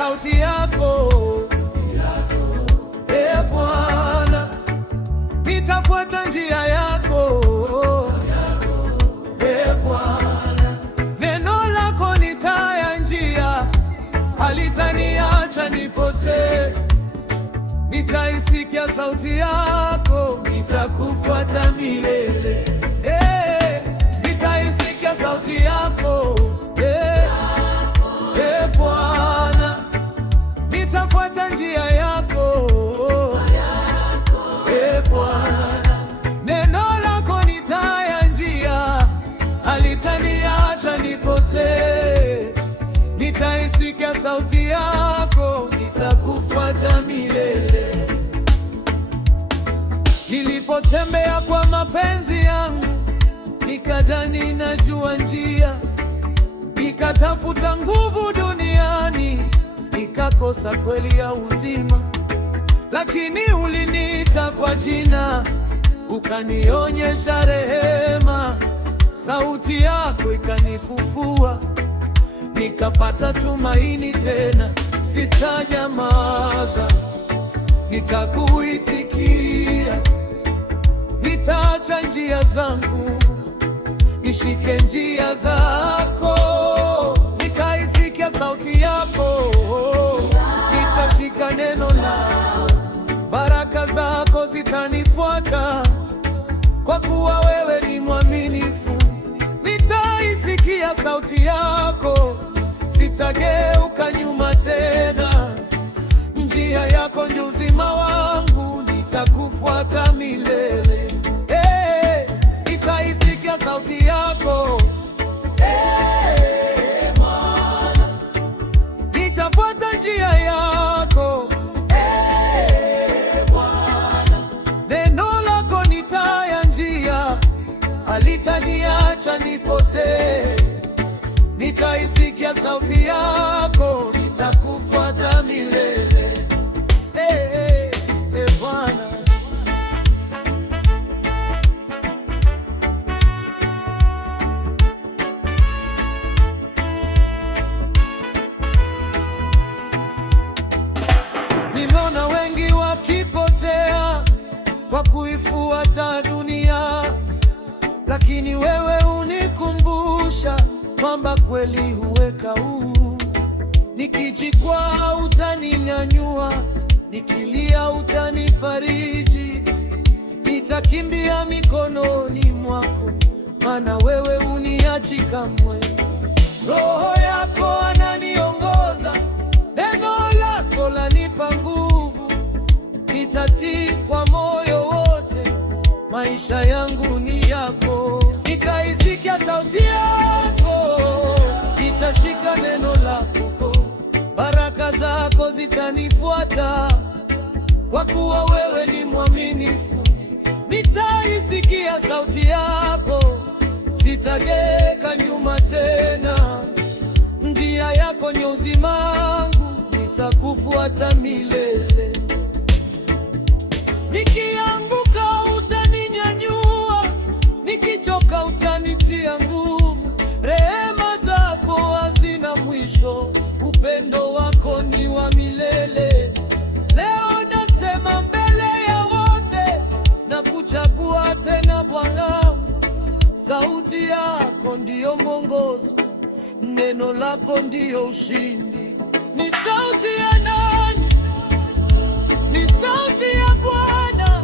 sauti yako, e Bwana, nitafuata njia yako, e Bwana. Neno lako ni taa ya njia, halitaniacha nipotee. Nitaisikia sauti yako, nitakufuata milele. Nitaisikia sauti yako, Bwana, nitafuata njia yako, Bwana. Neno lako ni taa ya njia, halitaniacha nipotee. Nitaisikia sauti yako, nitakufuata milele. Nilipotembea kwa mapenzi yangu, nikadhani najua njia, nikatafuta nguvu duniani, nikakosa kweli ya uzima. Lakini uliniita kwa jina, ukanionyesha rehema. Sauti yako ikanifufua, nikapata tumaini tena. Sitajamaza, nitakuitikia. Nitaacha njia zangu, nishike njia zako. Nitaisikia sauti yako, nitashika neno lako. Baraka zako zitanifuata, kwa kuwa wewe ni mwaminifu. Nitaisikia sauti yako, sitageuka nyuma tena. Njia yako ndio uzima wangu, nitakufuata milele. Nitaisikia sauti yako, Bwana, nitafuata njia yako, Bwana. Neno lako ni taa ya njia, halitaniacha nipotee. Nitaisikia sauti yako, nitakufuata milele. Bwana, nimeona wengi wakipotea kwa kuifuata dunia, lakini wewe unikumbusha kwamba kweli huweka huru. Nikijikwaa utaninyanyua, nikilia utanifariji. Nitakimbia mikononi mwako, maana wewe uniachi kamwe. Roho yako ananiongoza, neno lako lanipa nguvu. Nitatii kwa moyo wote, maisha yangu ni yako. Nitaisikia sauti yako, nitashika neno lako. Baraka zako zitanifuata, kwa kuwa wewe ni mwaminifu. Nitaisikia sauti yako, sitageuka nyuma tena. Njia yako ni uzima wangu, nitakufuata milele. Nikianguka utaninyanyua, nikichoka utanitia nguvu. Rehema zako hazina mwisho, upendo wako ni wa milele. Leo nasema mbele ya wote, na kuchagua tena Bwana. Sauti yako ndiyo mwongozo, neno lako ndiyo ushindi. Ni sauti ya nani? Ni sauti ya Bwana.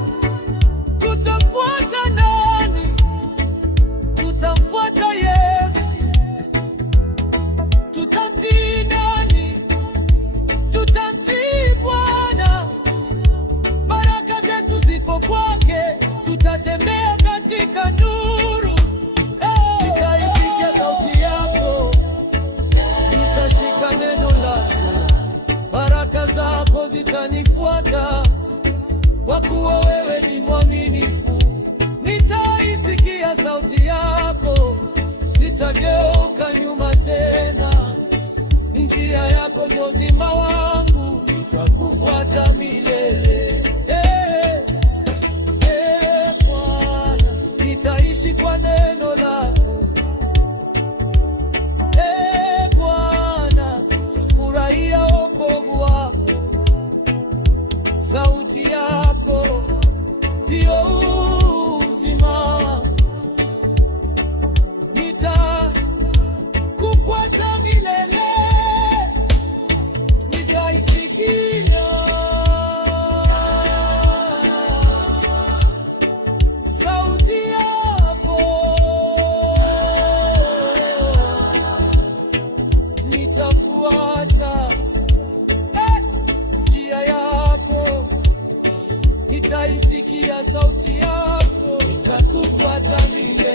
Tutafuata nani? Tutamfuata Yesu. Tutamtii nani? Tutamtii Bwana. Baraka zetu ziko kwake, tutatembea katika nuru. Nitaisikia sauti yako, nitashika neno lako. Baraka zako zitanifuata, kwa kuwa wewe ni mwaminifu. Nitaisikia sauti yako, sitageuka nyuma tena. Njia yako ndio uzima wangu, nitakufuata milele. Bwana, nitaishi kwa neno lako. Bwana, nitafurahia wokovu nikisikia sauti yako nitakufuata milele.